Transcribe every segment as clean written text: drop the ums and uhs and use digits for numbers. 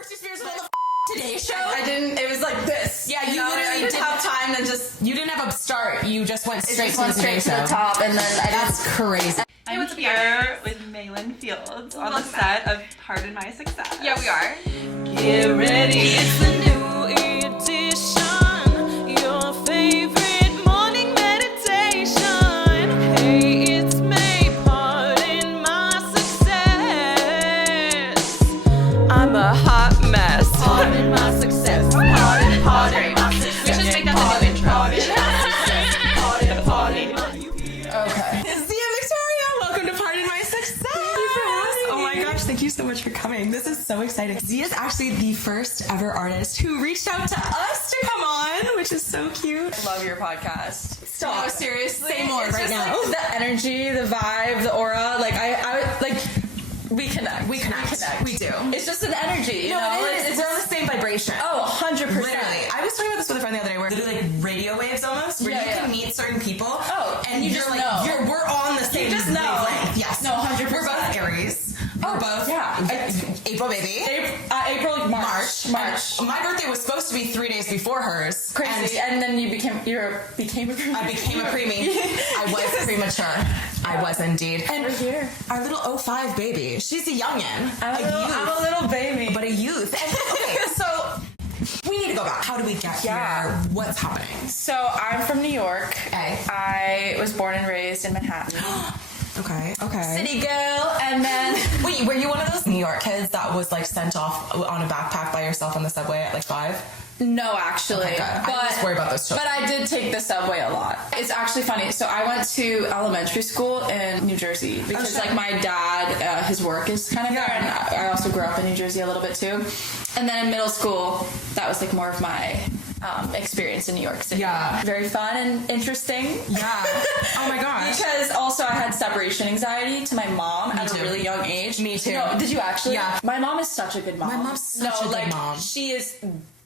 first experience with the Today Show? I didn't. It was like this. Yeah, you literally didn't have time to just. You didn't have a start. You just went straight to the Today Show. To the top, and then That's crazy. I'm here with Maylin Fields on the set of Pardon My Success. Yeah, we are. Get ready. It's the new edition, your favorite morning meditation. Hey, it's me, pardon my success. I'm a hot mess. Pardon my success. Pardon my success. We should make that the new intro. Okay. Zia Victoria, welcome to Pardon My Success. Oh my gosh, thank you so much for coming. This is so exciting. Zia is actually the first ever artist who reached out to us to come on, which is so cute. I love your podcast. Stop. No, seriously. Say more It's right just, now. Like, the energy, the vibe, the aura. Like I like. We connect. We connect. We do. It's just an energy. You No, know? it is. We're on the same vibration. Oh, 100%. Literally. I was talking about this with a friend the other day. We're literally like radio waves almost, where you can meet certain people. Oh, and you you're just like, know. we're on the same just know. wavelength. Yes. No, 100%. We're both Aries. We're both April baby. April, March. My birthday was supposed to be 3 days before hers. Crazy. And then you became a preemie. I became a preemie. I was premature. I was indeed. And we're here. Our little 05 baby. She's a youngin'. I'm a little baby. But a youth. And, okay, so we need to go back. How do we get here? What's happening? So I'm from New York. Okay. I was born and raised in Manhattan. Okay. City girl, and then Wait, were you one of those New York kids that was like sent off on a backpack by yourself on the subway at like 5? no, actually, Okay, good. I just worry about those children. But I did take the subway a lot. It's actually funny. So I went to elementary school in New Jersey because like my dad, his work is kind of there, and I also grew up in New Jersey a little bit too. And then in middle school, that was like more of my experience in New York City. Yeah. Very fun and interesting. Yeah. Oh my gosh. Because also I had separation anxiety to my mom at too. a really young age. Me too. No, did you actually? Yeah. My mom is such a good mom. My mom's such a good mom. She is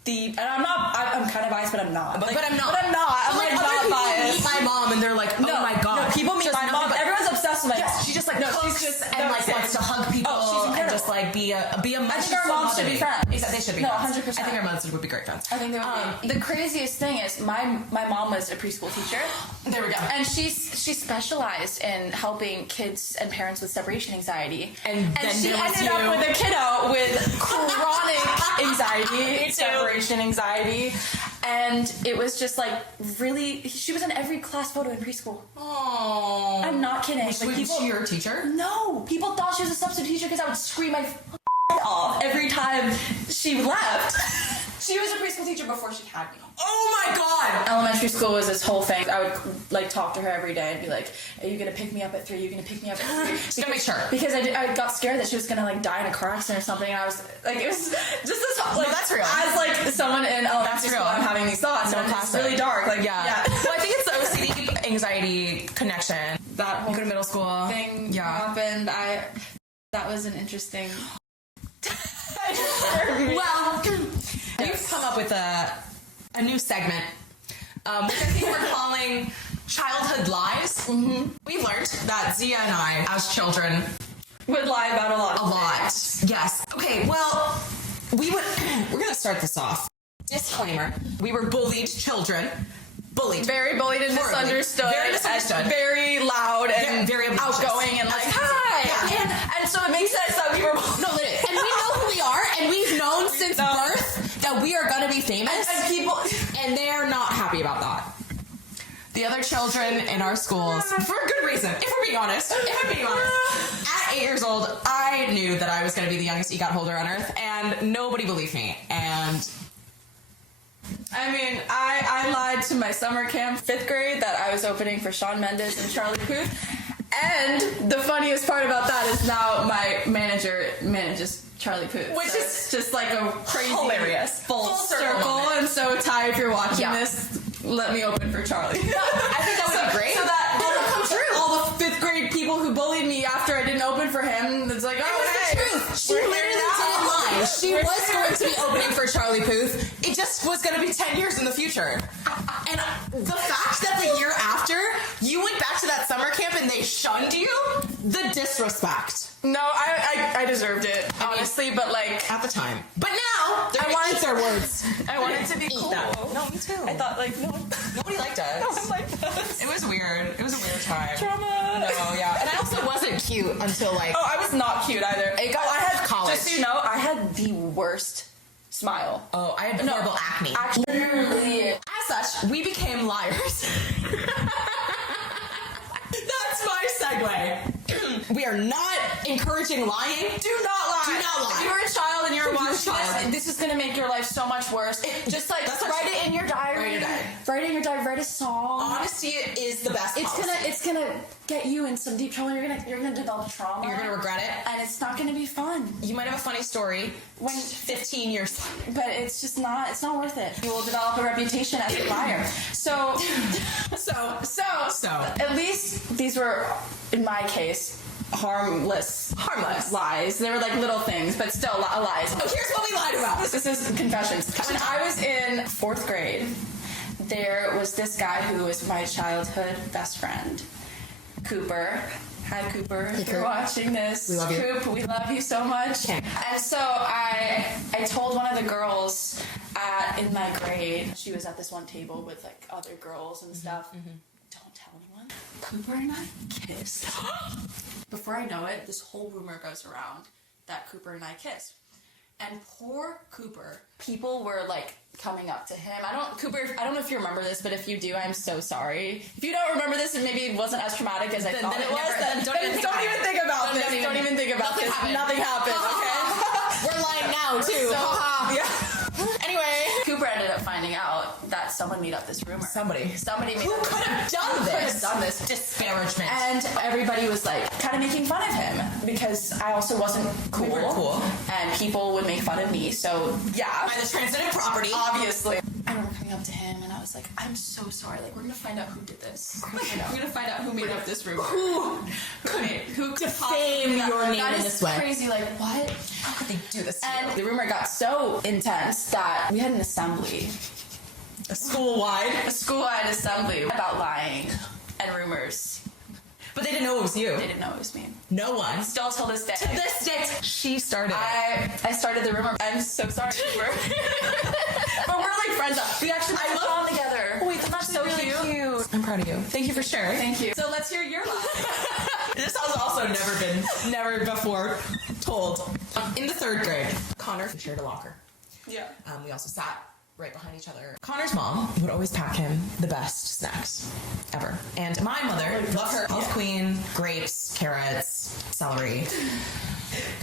and I'm kind of biased, but I'm not. But I'm not. I'm like other not people biased. meet my mom and they're like, oh my god. No, people meet Just my mom. nothing but- Everyone's obsessed with like. Yes, she just like cooks she's just and like wants to hug people she's and just like be a I think our moms should be friends. Exactly, they should be No, friends. 100%. I think our moms would be great friends. I think they would be. The craziest thing is my mom was a preschool teacher. There we go. And she specialized in helping kids and parents with separation anxiety. And then she there was ended up you. with a kiddo with chronic anxiety, separation anxiety. And it was just like really, she was in every class photo in preschool. Oh. I'm not kidding. Was Like, she your teacher? No, people thought she was a substitute teacher because I would scream my off every time she left. She was a preschool teacher before she had me. Oh my god! Elementary school was this whole thing. I would like talk to her every day and be like, "Are you gonna pick me up at 3? Are you gonna pick me up at 3?" Just gotta make sure. Because I got scared that she was gonna like die in a car accident or something. And I was like, it was just this. Like, that's real. As like someone in elementary school, I'm having these thoughts. No and it's classic. really dark. Like Yeah. Well, I think it's the OCD anxiety connection. that whole You go to middle school. thing Yeah. happened. That was an interesting. Well, we've come up with a new segment, which I think we're calling Childhood Lies. Mm-hmm. We've learned that Zia and I, as children, Would lie about a lot. a lot. Yes. Okay, well, we're going to start this off. Disclaimer. We were bullied children. Bullied. Very bullied and Horribly. misunderstood. Very misunderstood. And very loud and Very obnoxious. outgoing and like, As- hi! Yeah. And so it makes sense that we were No, literally. And we know who we are, and we've known since birth that we are going to be famous. and people... And they're not happy about that. The other children in our schools, for a good reason, if we're being honest, at 8 years old, I knew that I was going to be the youngest EGOT holder on earth, and nobody believed me. And I mean, I lied to my summer camp, 5th grade, that I was opening for Shawn Mendes and Charlie Puth. And the funniest part about that is now my manager manages Charlie Puth. Which So is it's just like a crazy hilarious. full circle circle. moment. And so, Ty, if you're watching Yeah. this, let me open for Charlie. I think that would be great. So that That'll come true. all the 5th grade people who bullied me after I didn't open for him, it's like, oh, It was hey, the truth. She we're literally here didn't now. lie. She We're was here. going to be opening for Charlie Puth. It just was going to be 10 years in the future. And the fact that the year after, you went back to that summer camp and they shunned you, the disrespect. No, I deserved it, honestly, but like At the time. But now, they're gonna eat their words. I wanted to be cool. No, me too. I thought like Nobody liked us. no one liked us. It was weird. It was a weird time. Trauma. No, yeah. And I also wasn't cute until like... Oh, I was not cute either. It got I had college. Just so you know, I had the worst smile. Oh, I had horrible acne. Literally. As such, we became liars. That's my segue. We are not encouraging lying. Do not lie. Do not lie. If you're a child and you're If you're a watching child. this is gonna make your life so much worse. Just like That's what write it in your diary. Write your diary. Write it in your diary. Write a song. Honesty is the best policy. It's gonna get you in some deep trouble. You're gonna develop trauma. You're gonna regret it. and it's not gonna be fun. You might have a funny story When 15 years. But it's just not. It's not worth it. You will develop a reputation as a liar. So at least these were, in my case, harmless lies. They were like little things, but still lies. Oh, here's what we lied about. This is confessions. When I was in 4th grade, there was this guy who was my childhood best friend, Cooper. Hi, Cooper. If you're watching this, We love you. Coop, we love you so much. Okay. And so I told one of the girls in my grade, she was at this one table with like other girls and stuff. Don't tell anyone. Cooper and I kissed. Before I know it, this whole rumor goes around that Cooper and I kissed. And poor Cooper, people were like coming up to him. I don't know if you remember this, but if you do, I'm so sorry. If you don't remember this, and maybe it wasn't as traumatic as I thought it was, then don't even think about this. Don't even think about this. Nothing happened, okay? We're lying now, too. So, yeah. Anyway. Cooper ended up finding out that someone made up this rumor. Somebody made Who up could have done this? Could have done this. Disparagement. And everybody was like kind of making fun of him because I also wasn't cool. We weren't cool. And people would make fun of me. So yeah. By the transitive property. Obviously. I remember coming up to him and I was like, I'm so sorry. Like, we're gonna find out who did this. We're gonna find out who made up this rumor. Who could defame your name that in is this way? Crazy. Like, what? How could they do this to And you? the rumor got so intense that we had an assembly. A school-wide assembly about lying and rumors. But they didn't know it was you. They didn't know it was me. No one. Still till this day. To this day, she started it. I started the rumor. I'm so sorry, Cooper. But we're like friends. We actually went to prom together. Wait, that's so really cute. I'm proud of you. Thank you for sharing. Thank you. So let's hear your lie. This has also never before told. In the 3rd grade, Connor shared a locker. Yeah. We also sat right behind each other. Connor's mom would always pack him the best snacks ever. And my mother, love her, health queen, grapes, carrots, celery.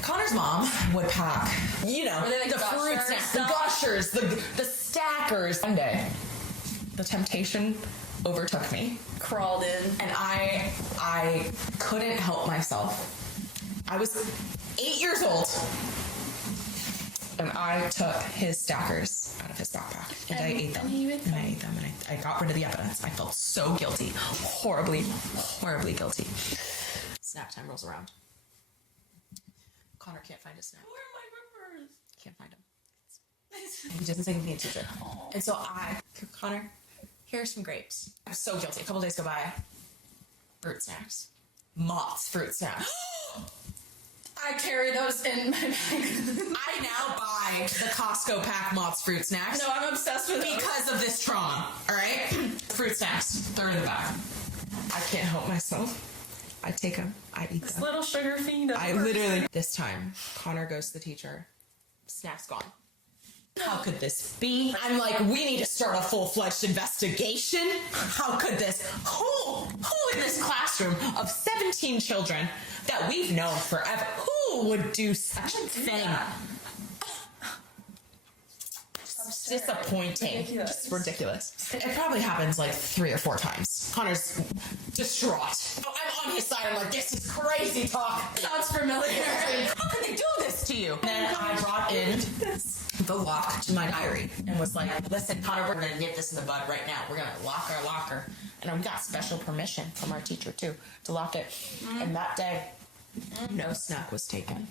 Connor's mom would pack, you know, Were they like the fruit Gushers? snacks, the gushers, the stackers. One day, the temptation overtook me. Crawled in. And I couldn't help myself. I was 8 years old. And I took his stackers out of his backpack and I ate them. And I ate them and I got rid of the evidence. I felt so guilty. Horribly guilty. Snack time rolls around. Connor can't find his snack. Where are my rumors? Can't find him. He doesn't say anything to teacher. And so Connor, here's some grapes. I'm so guilty. A couple days go by. Fruit snacks. Mott's fruit snacks. I carry those in my bag. I now buy the Costco pack Mott's fruit snacks. No, I'm obsessed with those. Because of this trauma, alright? Fruit snacks, throw it in the bag. I can't help myself. I take them, I eat them. Little sugar fiend. I literally... This time, Connor goes to the teacher. Snack's gone. How could this be? I'm like, we need to start a full-fledged investigation. How could this? Who in this classroom of 17 children that we've known forever, who would do such a thing? Disappointing. Ridiculous. Just ridiculous. It probably happens like 3 or 4 times. Connor's distraught. I'm on his side. I'm like, this is crazy talk. Sounds familiar. How could they do this to you? And then I brought in the lock to my diary and was like, listen, Connor, we're going to nip this in the bud right now. We're going to lock our locker. And we got special permission from our teacher, too, to lock it. And that day, no snack was taken.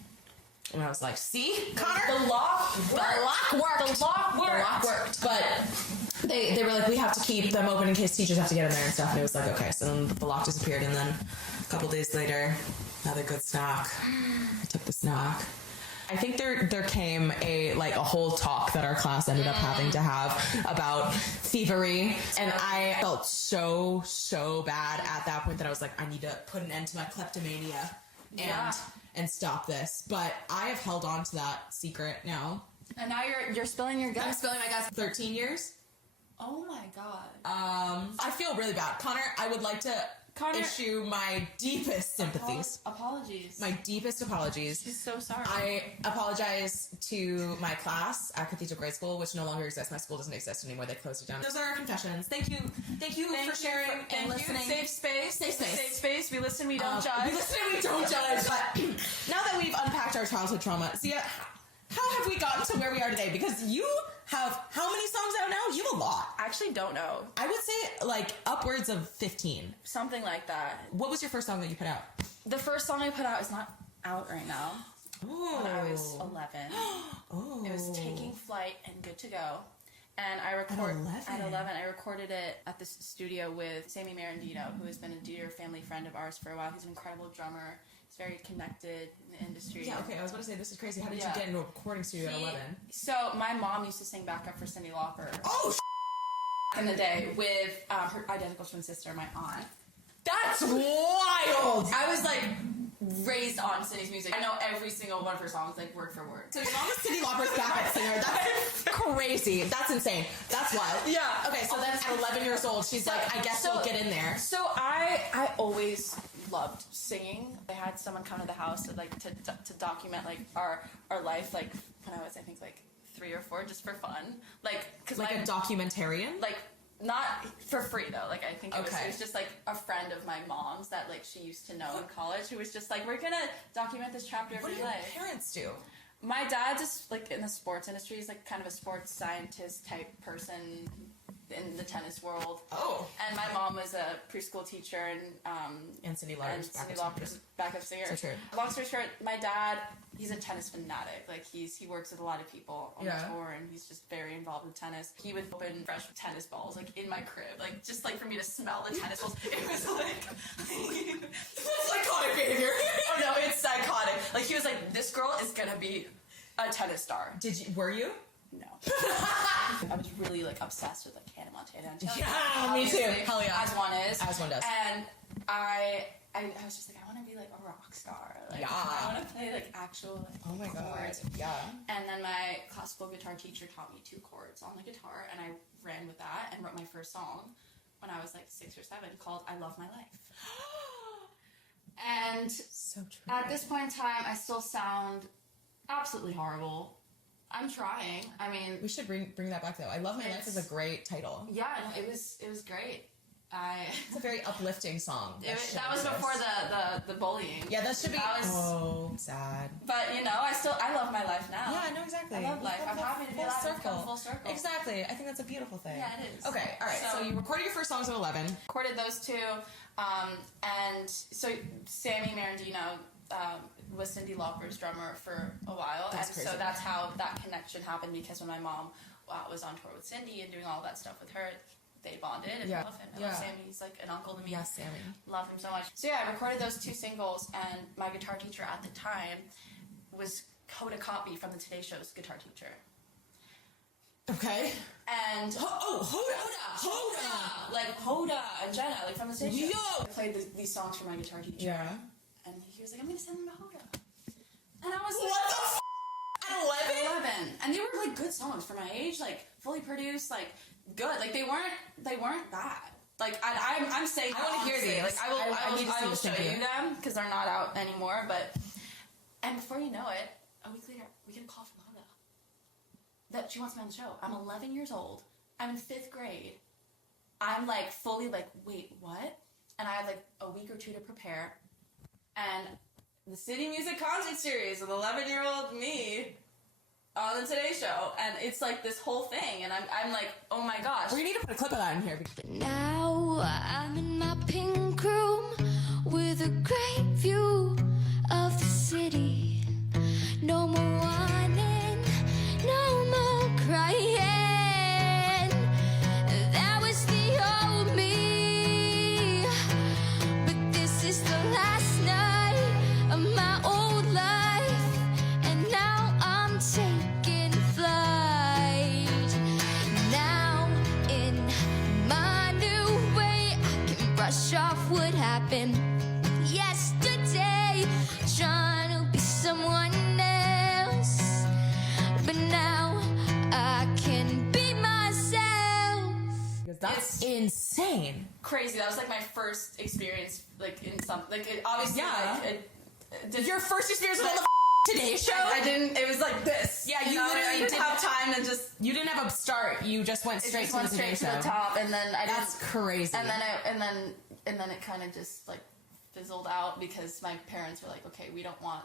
And I was like, see, Connor? The lock worked. The lock worked. But they were like, we have to keep them open in case teachers have to get in there and stuff. And it was like, okay. So then the lock disappeared. And then a couple days later, Another good snack. I took the snack. I think there came a whole talk that our class ended up having to have about thievery, and I felt so bad at that point that I was like, I need to put an end to my kleptomania and stop this. But I have held on to that secret now. And now you're spilling your guts. I'm spilling my guts. 13 years. Oh my god. I feel really bad, Connor. I would like to issue my deepest sympathies. Apologies. My deepest apologies. She's so sorry. I apologize to my class at Cathedral Grade School, which no longer exists. My school doesn't exist anymore. They closed it down. Those are our confessions. Thank you for sharing and listening. Safe space. Safe space. Safe space. We listen, we don't judge. We listen, we don't judge. But now that we've unpacked our childhood trauma, Zia, how have we gotten to where we are today? Because you have how many songs out now? You have a lot. I actually don't know. I would say upwards of 15. Something like that. What was your first song that you put out? The first song I put out is not out right now. Oh. When I was 11. Oh. It was Taking Flight and Good to Go. And I At 11, I recorded it at this studio with Sammy Marandino, who has been a dear family friend of ours for a while. He's an incredible drummer. He's very connected in the industry. Yeah, okay, I was about to say, this is crazy. How did you get into a recording studio at 11? So, my mom used to sing backup for Cyndi Lauper. Oh, in the day with her identical twin sister, my aunt. That's wild! I was raised on Cindy's music. I know every single one of her songs, word for word. So your mom is Cyndi Lauper's backup singer. That's crazy. That's insane. That's wild. Yeah. Okay, so then at 11 years old, she's like, I guess we'll get in there. So I always loved singing. I had someone come to the house to document our life when I was I think 3 or 4 just for fun. Cause a documentarian? Not for free though. I think it Okay. was just a friend of my mom's that she used to know in college who was just we're gonna document this chapter of What do your your life. parents do? My dad's just in the sports industry. He's kind of a sports scientist type person in the tennis world. Oh. And my mom was a preschool teacher and Cyndi Lauper's backup singer. So true. Long story short, my dad, he's a tennis fanatic. He works with a lot of people on the tour, and he's just very involved with tennis. He would open fresh tennis balls in my crib, just for me to smell the tennis balls. It was That's psychotic behavior. oh no, it's psychotic. He was this girl is gonna be a tennis star. Were you? No. I was really obsessed with Hannah Montana. And Yeah, me too. Hell yeah. As one is. As one does. And I was just I want to be a rock star. I want to play actual oh my chords. god. Yeah. And then my classical guitar teacher taught me 2 chords on the guitar, and I ran with that and wrote my first song when I was 6 or 7 called "I Love My Life." And So true. at this point in time, I still sound absolutely horrible. I'm trying. I mean, We should bring that back though. I Love My Life is a great title. yeah, it was great. It's a very uplifting song. That was before the bullying. Yeah, that should be. That was, sad. But I love my life now. Yeah, I know exactly. I love life. I'm happy to be alive. It's come full circle. Exactly. I think that's a beautiful thing. Yeah, it is. Okay, all right. So you recorded your first songs at 11. Recorded those 2, and so Sammy Marandino was Cyndi Lauper's drummer for a while, That's and crazy. so that's how that connection happened. Because when my mom was on tour with Cyndi and doing all that stuff with her, they bonded, and I love him. I love Sammy. He's an uncle to me. Yes, Sammy. Love him so much. So I recorded those 2 singles, and my guitar teacher at the time was Hoda Kotb from the Today Show's guitar teacher. Okay. And Hoda and Jenna, from the Today Show. Yo! I played these songs for my guitar teacher. Yeah. And he was like, I'm gonna send them to Hoda. And I was What the f***? At 11? 11. And they were good songs for my age, fully produced, good. They weren't bad. I'm saying I wanna hear these. I will show you them because they're not out anymore. And before you know it, a week later, we get a call from Hoda that she wants me on the show. I'm 11 years old. I'm in 5th grade. I'm fully wait, what? And I had a week or 2 to prepare. And the City Music Concert Series with 11-year-old me on the Today Show, and it's this whole thing, and I'm oh my gosh. We need to put a clip of that in here. Now I'm in my pink room with a great view of the city. No more whining, no more crying. That was the old me, but this is the last night happened yesterday, trying to be someone else, but now I can be myself. Because that's insane. Crazy. That was like my first experience, like in some, like it, obviously, Yeah. like it, Your first experience was on the Today Show? I didn't. It was like this. Yeah, you know, literally I didn't didn't have time to just. You didn't have a start. You just went straight Just to went the Today straight to Show. the top, and then I That's didn't. crazy. And then it kind of just like fizzled out because my parents were like, okay, we don't want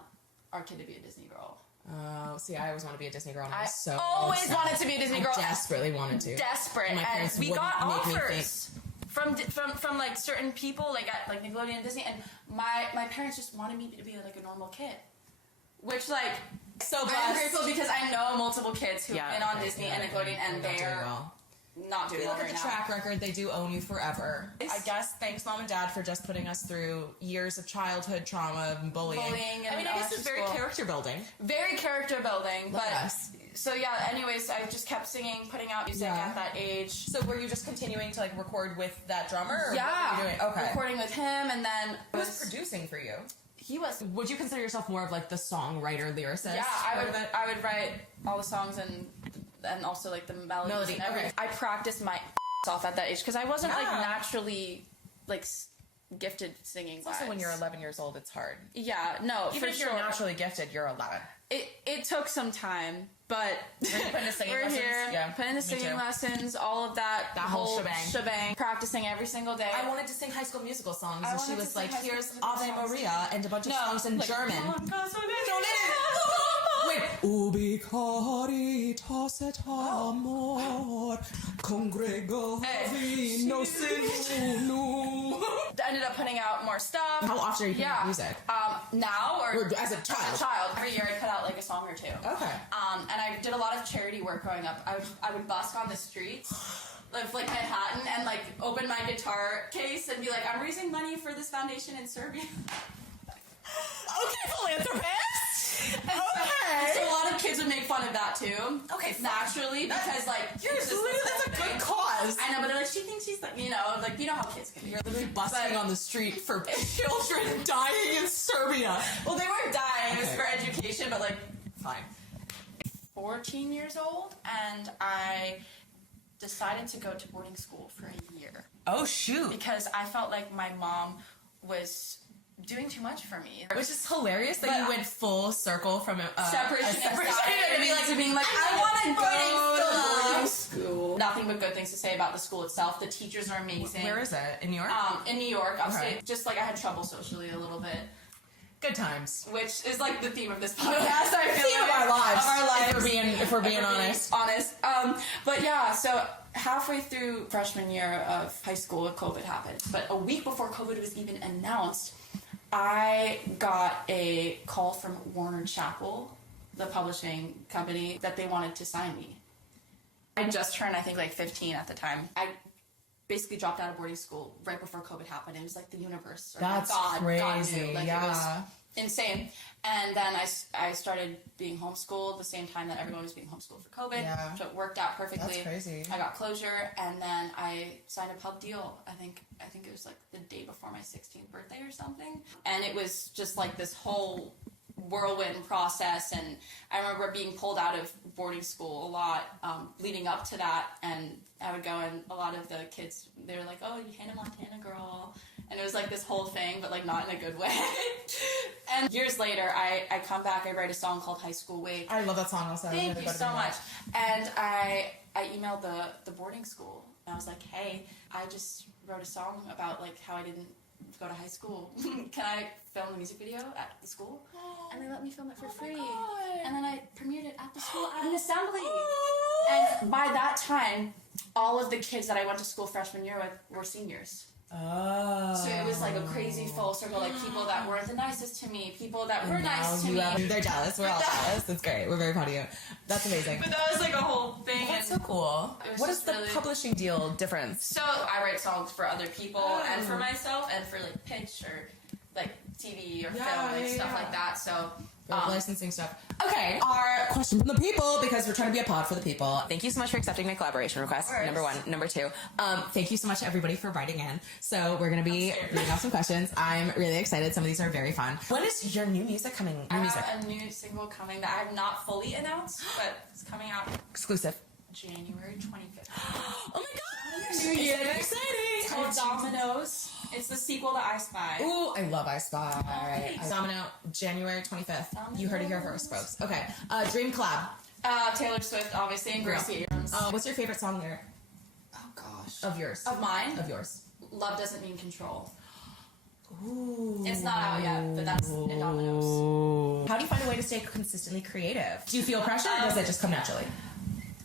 our kid to be a Disney girl. Oh, see, I always want to be a Disney girl. And I was so always upset. wanted to be a Disney girl. I desperately wanted to. Desperate, And my parents and we wouldn't got make me offers from like certain people, like at like Nickelodeon and Disney, and my parents just wanted me to be like a normal kid, which like So I'm blessed. grateful because I know multiple kids who've been on okay, Disney yeah, and Nickelodeon, and not doing they're well. not doing If you well look at right the now. track record, they do own you forever. I guess thanks, Mom and Dad, for just putting us through years of childhood trauma and bullying. Bullying I mean, and I guess it's very school. character building. Very character building, Look but at us. so yeah. Anyways, I just kept singing, putting out music Yeah. at that age. So were you just continuing to like record with that drummer? Or Yeah, what were you doing? Okay. recording with him, and then Who was producing for you? he was. Would you consider yourself more of like the songwriter lyricist? Yeah, part of it? I would write all the songs and also like the melodies. Melody, and everything. okay. I practiced my off at that age because I wasn't like Yeah. naturally like gifted singing. Also, when wise. you're 11 years old, it's hard. Yeah, no, Even for if sure. you're naturally gifted, you're 11. It took some time, but put in the singing we're lessons? here. Yeah, Put in the me singing too. lessons, all of that. That whole shebang. Practicing every single day. I wanted to sing High School Musical songs, I and she wanted was to sing like, High School here's Musical Ave songs. Maria and a bunch of No, songs in like, German. Wait. Ubi caritas et amor congregavi nos in uno. Ended up putting out more stuff. How often are you putting out music? Now or Or as a child? As a child. Every year I'd put out like a song or two. Okay. And I did a lot of charity work growing up. I would busk on the streets of like Manhattan and like open my guitar case and be like, I'm raising money for this foundation in Serbia. Okay, philanthropist. Okay. So a lot of kids would make fun of that too. Okay, naturally because like That's a good cause. I know, but they're like, she thinks she's like, you know how kids can be. You're literally busting But- on the street for children dying in Serbia. Well, they weren't dying. It was Okay. for education, but like Fine. 14 years old, and I decided to go to boarding school for a year Oh, shoot. because I felt like my mom was doing too much for me. Which is hilarious that But- you went full circle from Separation a separation anxiety to being like, I want to go to boarding school. Nothing but good things to say about the school itself. The teachers are amazing. Where is it? In New York? In New York, upstate. Okay. Just like I had trouble socially a little bit, Good times. which is like the theme of this podcast. I feel Theme of like our lives. Of our lives. If we're being honest. But yeah, so halfway through freshman year of high school, COVID happened. But a week before COVID was even announced, I got a call from Warner Chappell, the publishing company, that they wanted to sign me. I just turned, I think, like 15 at the time. I basically dropped out of boarding school right before COVID happened. It was like the universe. Or That's God knew. crazy, Like, yeah. It was insane. And then I started being homeschooled at the same time that everyone was being homeschooled for COVID. Yeah. So it worked out perfectly. That's crazy. I got closure, and then I signed a pub deal. I think it was like the day before my 16th birthday or something. And it was just like this whole whirlwind process, and I remember being pulled out of boarding school a lot leading up to that, and I would go and a lot of the kids, they were like, oh, you Hannah Montana girl, and it was like this whole thing, but like not in a good way. And years later, I come back, I write a song called High School Wake. I love that song also. Thank you so much. And I emailed the boarding school, and I was like, hey, I just wrote a song about like how I didn't go to high school. Can I film the music video at the school? And they let me film it for free. And then I premiered it at the school at an assembly. And by that time, all of the kids that I went to school freshman year with were seniors. Oh. So it was like a crazy full circle, like people that weren't the nicest to me, people that were nice to me. They're jealous. We're all jealous. That's great. We're very proud of you. That's amazing. But that was like a whole thing. That's so cool. It was What is just the really- publishing deal difference? So I write songs for other people and for myself and for like pitch or like TV or film and stuff like that. So licensing stuff. Okay, our question from the people, because we're trying to be a pod for the people. Thank you so much for accepting my collaboration request. Number one. Number two, thank you so much everybody for writing in. So we're gonna be reading off some questions. I'm really excited. Some of these are very fun. When is your new music coming? I have a new single coming that I have not fully announced, but it's coming out Exclusive. January 25th. Oh my gosh! New Year. Exciting! It's called Dominoes. It's the sequel to I Spy. Ooh, I love I Spy. All right. Domino, January 25th. Domino. You heard it here first, folks. Okay. Dream collab. Taylor Swift, obviously, and Gracie Abrams. What's your favorite song lyric? Oh gosh. Of yours. Of mine? Of yours. Love doesn't mean control. Ooh. It's not out yet, but that's in Dominoes. How do you find a way to stay consistently creative? Do you feel pressure or does it just come naturally?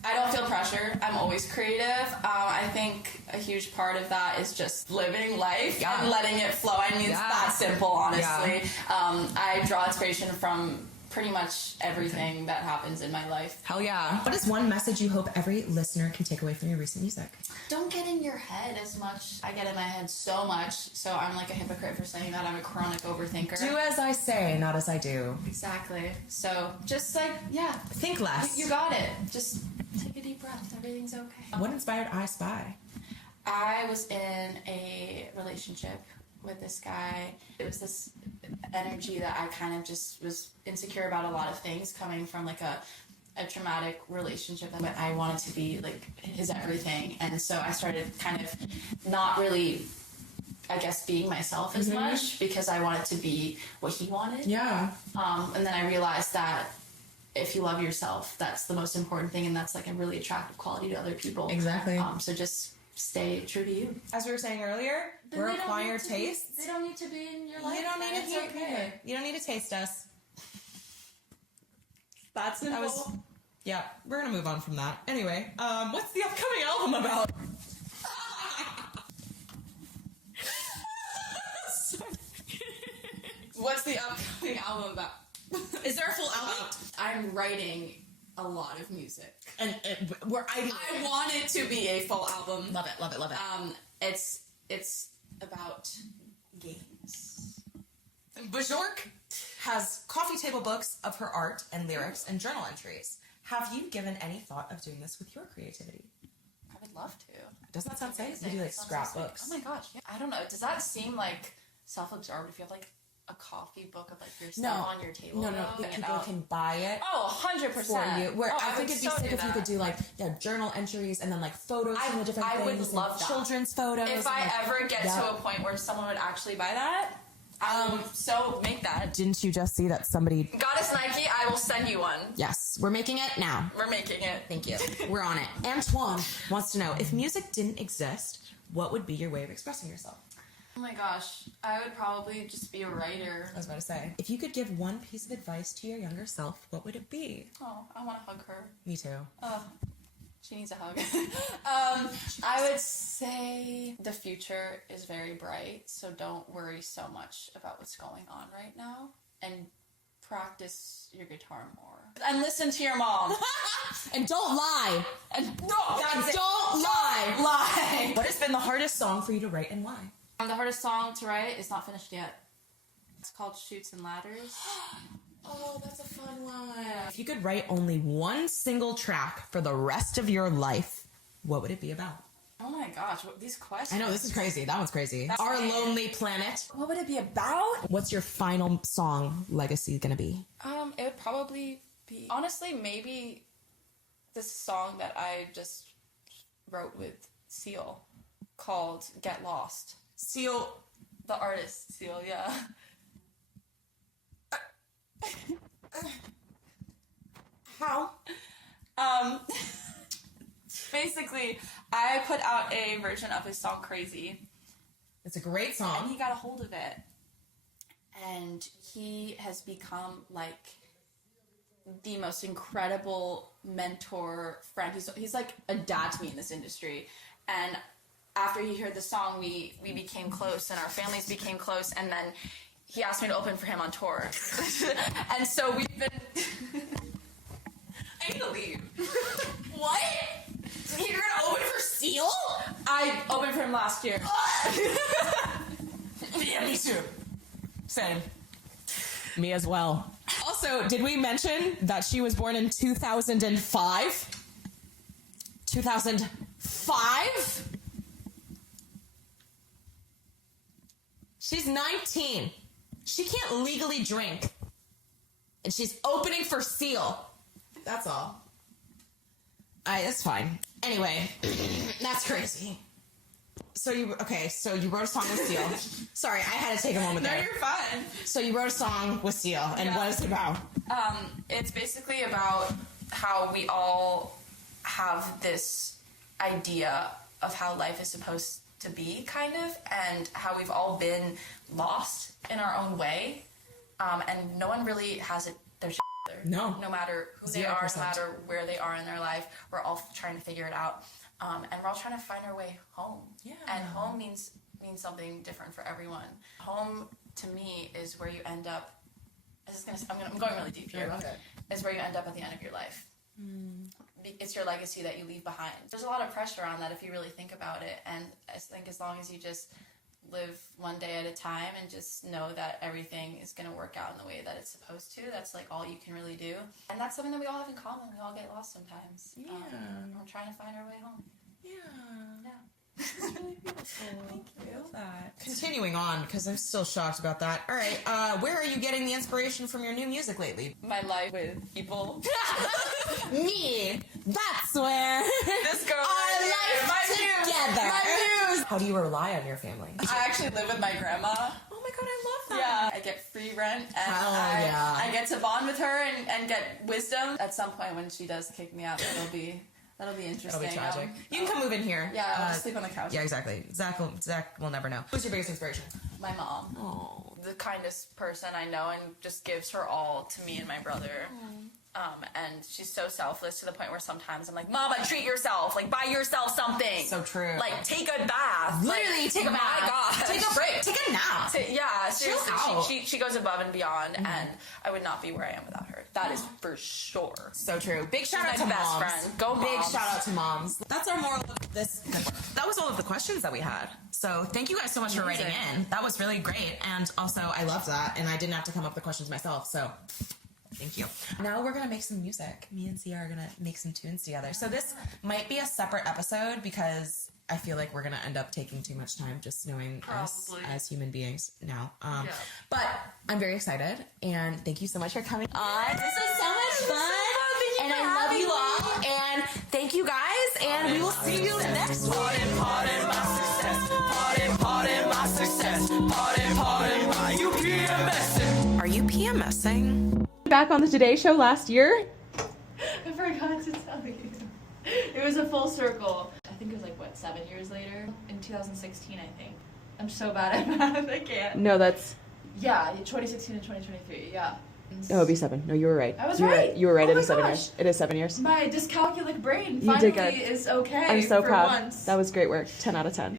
I don't feel pressure. I'm always creative. I think a huge part of that is just living life and letting it flow. I mean, it's that simple, honestly. I draw inspiration from pretty much everything that happens in my life. Hell yeah. What is one message you hope every listener can take away from your recent music? Don't get in your head as much. I get in my head so much, so I'm like a hypocrite for saying that. I'm a chronic overthinker. Do as I say, not as I do. Exactly. So just like, yeah. Think less. You got it. Just take a deep breath. Everything's okay. What inspired I Spy? I was in a relationship with this guy. It was this energy that I kind of just was insecure about a lot of things coming from like a traumatic relationship that I wanted to be like his everything. And so I started kind of not really, I guess, being myself as much because I wanted to be what he wanted. Yeah. And then I realized that if you love yourself, that's the most important thing, and that's like a really attractive quality to other people. Exactly. So just stay true to you. As we were saying earlier, we're acquired tastes. They don't need to be in your life. You don't need to It's okay. You don't need to taste us. That's simple. Yeah, we're gonna move on from that. Anyway, what's the upcoming album about? What's the upcoming album about? Is there a full album? I'm writing a lot of music. And I want it to be a full album. Love it, love it, love it. It's about games. Bajork has coffee table books of her art and lyrics and journal entries. Have you given any thought of doing this with your creativity? I would love to. Doesn't that sound safe? You do like scrapbooks. Oh my gosh. Yeah. I don't know. Does that seem like self-absorbed if you have like a coffee book of like your stuff on your table? No, people can buy it. Oh, 100%. For you. Where I think it'd be so sick do if you could do like journal entries and then like photos from the different I things. would love that. Children's photos. If I ever get to a point where someone would actually buy that, so make that. Didn't you just see that somebody... Goddess Nike, I will send you one. Yes, we're making it now. We're making it. Thank you. We're on it. Antoine wants to know, if music didn't exist, what would be your way of expressing yourself? Oh my gosh, I would probably just be a writer. I was about to say, if you could give one piece of advice to your younger self, what would it be? Oh, I want to hug her. Me too. Oh, she needs a hug. I would say the future is very bright, so don't worry so much about what's going on right now, and practice your guitar more. And listen to your mom. And don't lie. And don't lie. Lie. What has been the hardest song for you to write and why? The hardest song to write is not finished yet. It's called Chutes and Ladders. Oh, that's a fun one. If you could write only one single track for the rest of your life, what would it be about? Oh my gosh, these questions. I know, this is crazy. That one's crazy. Our Lonely Planet. What would it be about? What's your final song legacy gonna be? It would probably be, honestly, maybe this song that I just wrote with Seal called Get Lost. Seal. The artist, Seal, yeah. How? Basically, I put out a version of his song Crazy. It's a great And song. he got a hold of it. And he has become like the most incredible mentor, friend. He's like a dad to me in this industry. And after he heard the song, we became close and our families became close. And then he asked me to open for him on tour. And so we've been... I need to leave. What? You're gonna open for Seal? I opened for him last year. Yeah, me too. Same. Me as well. Also, Also, did we mention that she was born in 2005? 2005? She's 19. She can't legally drink. And she's opening for Seal. That's all. It's fine. Anyway, that's crazy. So you wrote a song with Seal. Sorry, I had to take a moment there. No, you're fine. So you wrote a song with Seal, and what is it about? It's basically about how we all have this idea of how life is supposed to be, kind of, and how we've all been lost in our own way, and no one really has it their together. No matter who they 0%. are, no matter where they are in their life, we're all trying to figure it out, and we're all trying to find our way home. Yeah. And home means something different for everyone. Home to me is where you end up. I'm going really deep here. Is where you end up at the end of your life. It's your legacy that you leave behind. There's a lot of pressure on that if you really think about it, and I think as long as you just live one day at a time and just know that everything is going to work out in the way that it's supposed to, that's like all you can really do. And that's something that we all have in common. We all get lost sometimes. Yeah. We're trying to find our way home. Yeah. It's really beautiful. Thank you. Continuing on, because I'm still shocked about that. All right, where are you getting the inspiration from your new music lately? My life with people. Me. That's where This girl our right life here. together. My muse. How do you rely on your family? I actually live with my grandma. Oh my god, I love that. Yeah, I get free rent, and Hell yeah. I get to bond with her and get wisdom. At some point, when she does kick me out, that'll be interesting. That'll be tragic. You can come move in here. Yeah, I'll just sleep on the couch. Yeah, exactly. Zach will never know. Who's your biggest inspiration? My mom. Oh. The kindest person I know, and just gives her all to me and my brother. And she's so selfless to the point where sometimes I'm like, Mama, treat yourself. Like, buy yourself something. So true. Like, take a bath. Literally, take a bath. My God. Take a break. Take a nap. Yeah, seriously. out. She goes above and beyond, and I would not be where I am without her. That is for sure. So true. Big shout out my to best moms. friend. Go Big moms. shout out to moms. That's our moral of this. That was all of the questions that we had. So thank you guys so much for writing in. That was really great. And also, I loved that. And I didn't have to come up with the questions myself. So thank you. Now we're going to make some music. Me and Zia are going to make some tunes together. So this might be a separate episode because I feel like we're going to end up taking too much time just knowing us as human beings now. But I'm very excited. And thank you so much for coming on. This was so much fun. And I love you all. And thank you guys. And we will see you next week. Pardon my success. Pardon my success. Pardon my you PMSing. Are you PMSing? Back on the Today Show last year. I forgot to tell you. It was a full circle. I think it was 7 years later? In 2016, I think. I'm so bad at math, I can't. No, that's... Yeah, 2016 and 2023, yeah. No, it'd be 7. No, you were right. I was you were right. You were right. Oh It is my 7 gosh. years. It is 7 years. My dyscalculic brain You did finally good. is okay I'm so for proud. once. That was great work. 10 out of 10.